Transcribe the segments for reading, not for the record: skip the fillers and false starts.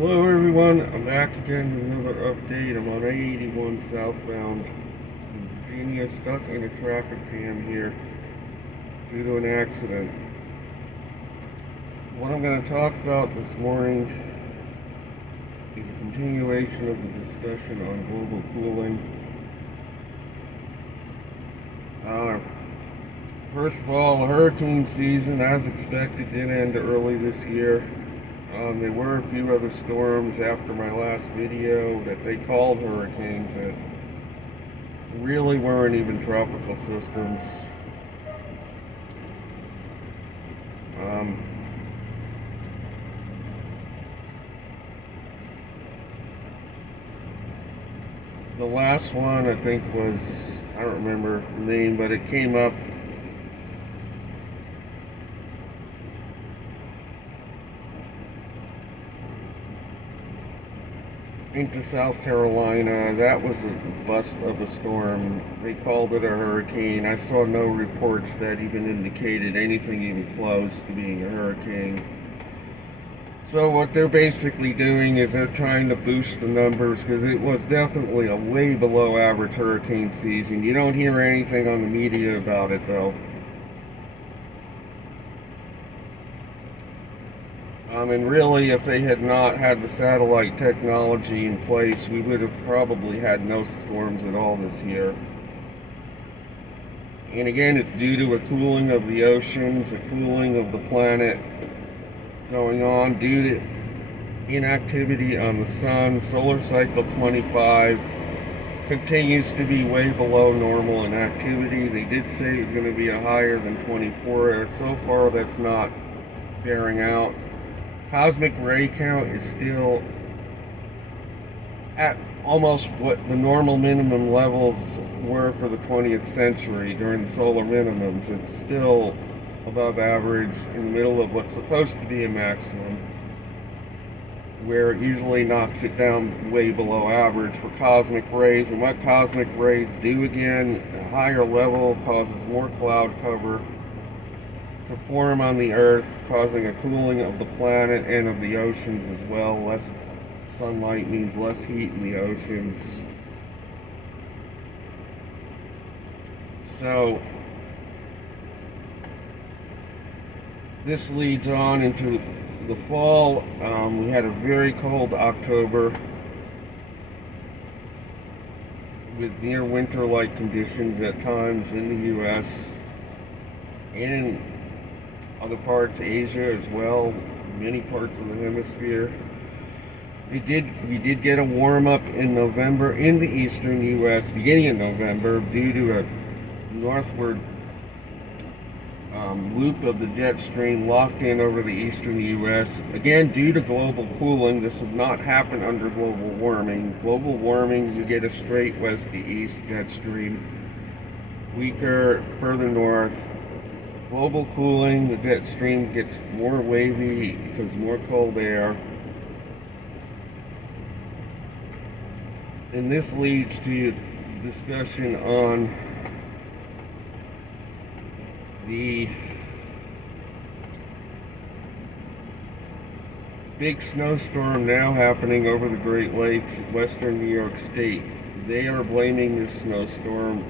Hello everyone, I'm back again with another update. I'm on I-81 southbound in Virginia, stuck in a traffic jam here due to an accident. What I'm going to talk about this morning is a continuation of the discussion on global cooling. First of all, hurricane season, as expected, did end early this year. There were a few other storms after my last video that they called hurricanes that really weren't even tropical systems. The last one I think was, I don't remember the name, but it came up into South Carolina. That was a bust of a storm. They called it a hurricane. I saw no reports that even indicated anything even close to being a hurricane. So what they're basically doing is they're trying to boost the numbers because it was definitely a way below average hurricane season. You don't hear anything on the media about it though. And really, if they had not had the satellite technology in place, we would have probably had no storms at all this year. And again, it's due to a cooling of the oceans, a cooling of the planet going on due to inactivity on the sun. Solar cycle 25 continues to be way below normal in activity. They did say it was going to be a higher than 24. So far, that's not bearing out. Cosmic ray count is still at almost what the normal minimum levels were for the 20th century during the solar minimums. It's still above average in the middle of what's supposed to be a maximum, where it usually knocks it down way below average for cosmic rays. And what cosmic rays do again, a higher level causes more cloud cover to form on the Earth, causing a cooling of the planet and of the oceans as well. Less sunlight means less heat in the oceans. So this leads on into the fall. We had a very cold October with near winter-like conditions at times in the U.S. and in other parts of Asia as well, many parts of the hemisphere. We did get a warm up in November in the eastern U.S. beginning in November due to a northward loop of the jet stream locked in over the eastern U.S. Again, due to global cooling. This would not happen under global warming. Global warming, you get a straight west to east jet stream, weaker further north. Global cooling, the jet stream gets more wavy because more cold air. And this leads to discussion on the big snowstorm now happening over the Great Lakes, western New York State. They are blaming this snowstorm.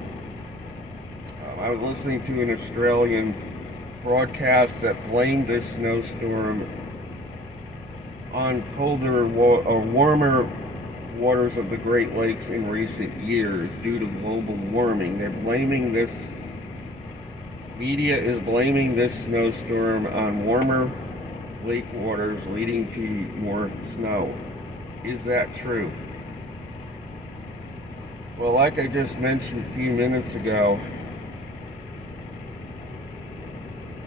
I was listening to an Australian broadcast that blamed this snowstorm on colder or warmer waters of the Great Lakes in recent years due to global warming. They're blaming this, media is blaming this snowstorm on warmer lake waters leading to more snow. Is that true? Well, like I just mentioned a few minutes ago,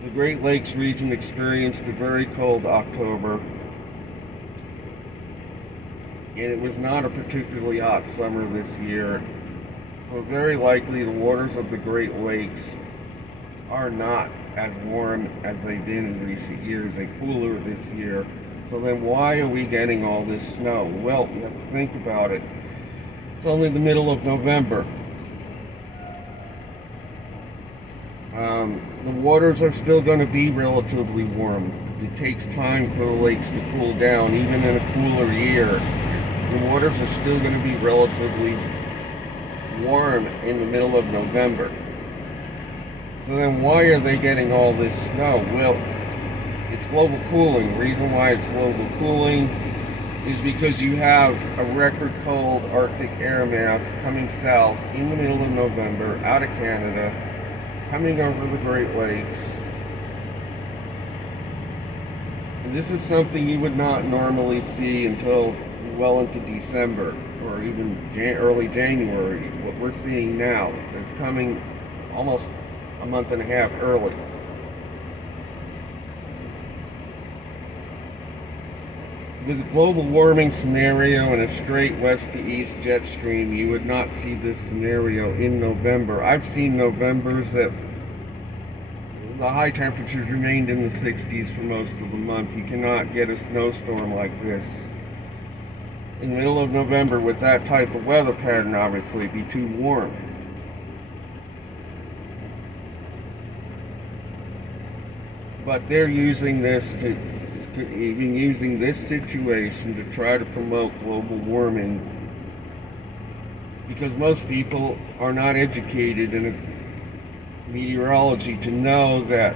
the Great Lakes region experienced a very cold October, and it was not a particularly hot summer this year. So very likely the waters of the Great Lakes are not as warm as they've been in recent years. They're cooler this year. So then why are we getting all this snow? Well, we have to think about it. It's only the middle of November. The waters are still going to be relatively warm. It takes time for the lakes to cool down. Even in a cooler year, the waters are still going to be relatively warm in the middle of November. So then why are they getting all this snow? Well, it's global cooling. The reason why it's global cooling is because you have a record cold Arctic air mass coming south in the middle of November out of Canada, coming over the Great Lakes. And this is something you would not normally see until well into December or even early January. What we're seeing now, it's coming almost a month and a half early. With a global warming scenario and a straight west to east jet stream, you would not see this scenario in November. I've seen Novembers that the high temperatures remained in the 60s for most of the month. You cannot get a snowstorm like this in the middle of November with that type of weather pattern. Obviously, it'd be too warm. But they're using this even using this situation to try to promote global warming, because most people are not educated in meteorology to know that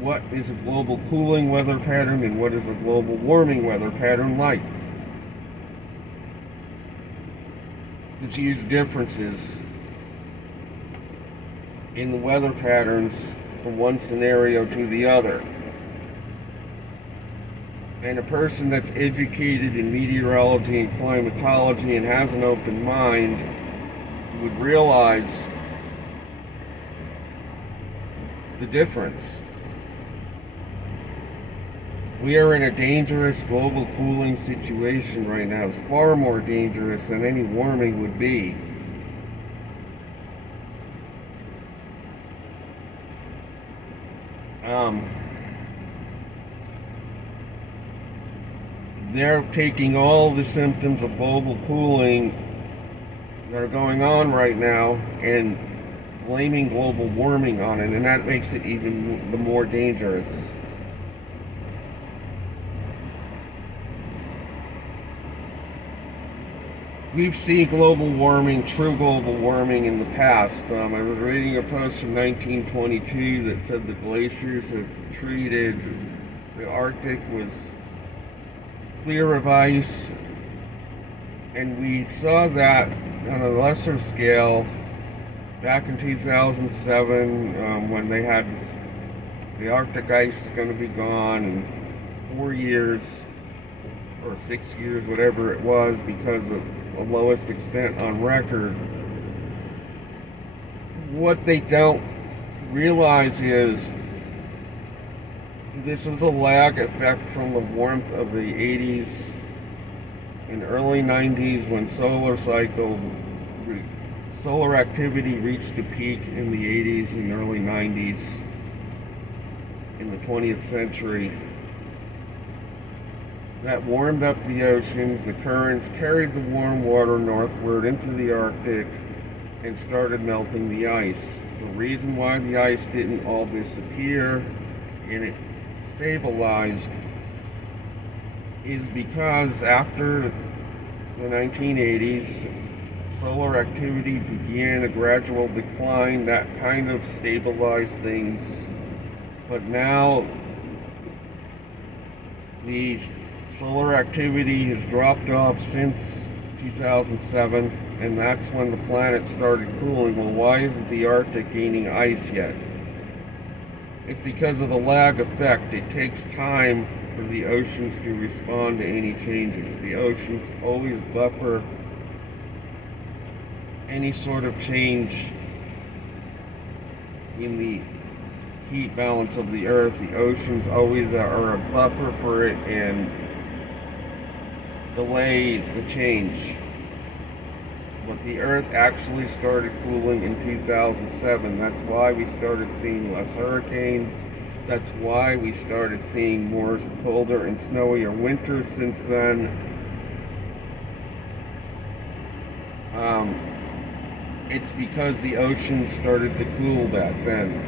what is a global cooling weather pattern and what is a global warming weather pattern like. There's huge differences in the weather patterns from one scenario to the other. And a person that's educated in meteorology and climatology and has an open mind would realize the difference. We are in a dangerous global cooling situation right now. It's far more dangerous than any warming would be. They're taking all the symptoms of global cooling that are going on right now and blaming global warming on it, and that makes it even the more dangerous. We've seen global warming, true global warming in the past. I was reading a post from 1922 that said the glaciers have treated the Arctic was clear of ice, and we saw that on a lesser scale back in 2007 when they had the Arctic ice is going to be gone in 4 years or 6 years, whatever it was, because of the lowest extent on record. What they don't realize is this was a lag effect from the warmth of the 80s and early 90s when solar activity reached a peak in the 80s and early 90s in the 20th century. That warmed up the oceans, the currents carried the warm water northward into the Arctic and started melting the ice. The reason why the ice didn't all disappear and it stabilized is because after the 1980s, solar activity began a gradual decline that kind of stabilized things. But now the solar activity has dropped off since 2007, and that's when the planet started cooling. Well, why isn't the Arctic gaining ice yet? It's because of a lag effect. It takes time for the oceans to respond to any changes. The oceans always buffer any sort of change in the heat balance of the earth. The oceans always are a buffer for it and delay the change. But the earth actually started cooling in 2007. That's why we started seeing less hurricanes. That's why we started seeing more colder and snowier winters since then. it's because the ocean started to cool back then.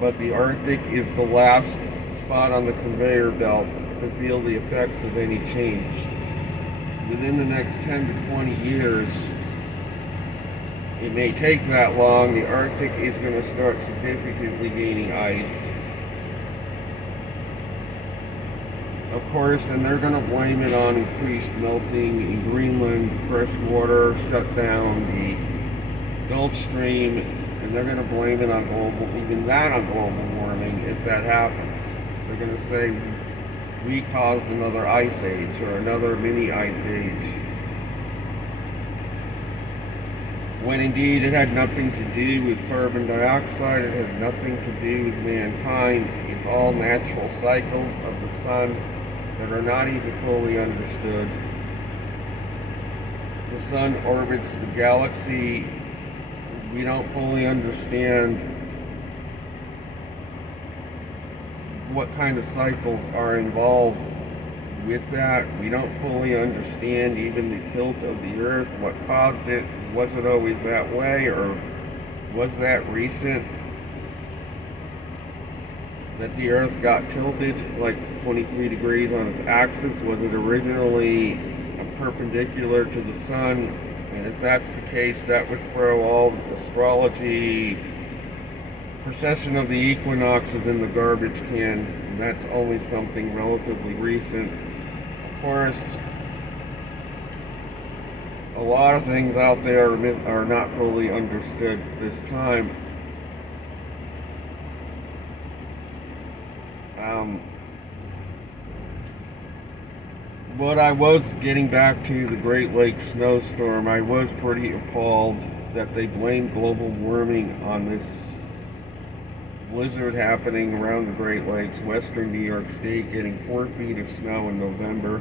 But the Arctic is the last spot on the conveyor belt to feel the effects of any change. Within the next 10 to 20 years, it may take that long, the Arctic is going to start significantly gaining ice. Of course, and they're going to blame it on increased melting in Greenland, fresh water shut down the Gulf Stream, and they're going to blame it on global warming if that happens. They're going to say we caused another ice age or another mini ice age, when indeed it had nothing to do with carbon dioxide, it has nothing to do with mankind. It's all natural cycles of the sun that are not even fully understood. The sun orbits the galaxy. We don't fully understand what kind of cycles are involved with that. We don't fully understand even the tilt of the Earth, what caused it. Was it always that way, or was that recent that the Earth got tilted like 23 degrees on its axis? Was it originally perpendicular to the sun? And if that's the case, that would throw all the astrology precession of the equinoxes in the garbage can. And that's only something relatively recent. Of course, a lot of things out there are not fully understood at this time. But I was getting back to the Great Lakes snowstorm. I was pretty appalled that they blamed global warming on this blizzard happening around the Great Lakes, western New York State, getting 4 feet of snow in November.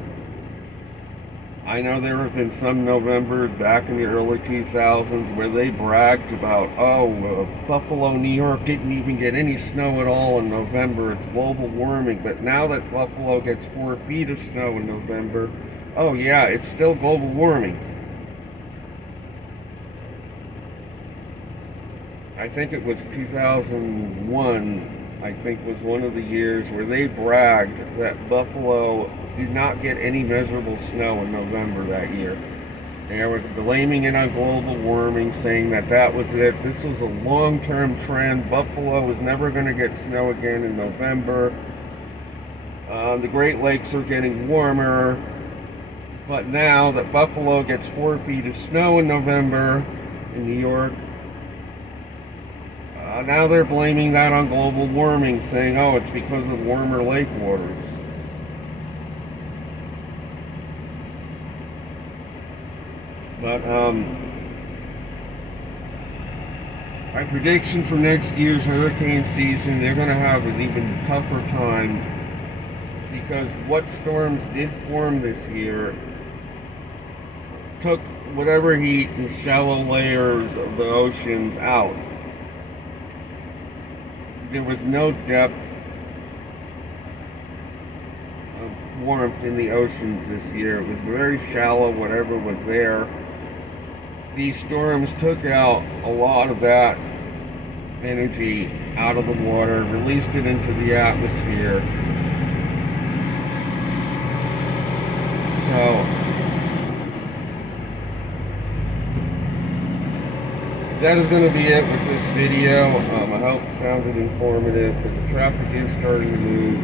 I know there have been some Novembers back in the early 2000s where they bragged about, Buffalo, New York didn't even get any snow at all in November. It's global warming. But now that Buffalo gets 4 feet of snow in November, oh yeah, it's still global warming. I think it was 2001, I think was one of the years where they bragged that Buffalo did not get any measurable snow in November that year. They were blaming it on global warming, saying that was it. This was a long-term trend. Buffalo was never going to get snow again in November. The Great Lakes are getting warmer. But now that Buffalo gets 4 feet of snow in November in New York, now they're blaming that on global warming, saying, it's because of warmer lake waters. But my prediction for next year's hurricane season, they're going to have an even tougher time, because what storms did form this year took whatever heat and shallow layers of the oceans out. There was no depth of warmth in the oceans this year. It was very shallow, whatever was there. These storms took out a lot of that energy out of the water, released it into the atmosphere. So that is going to be it with this video. I hope you found it informative, because the traffic is starting to move.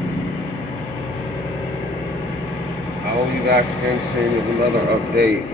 I will be back again soon with another update.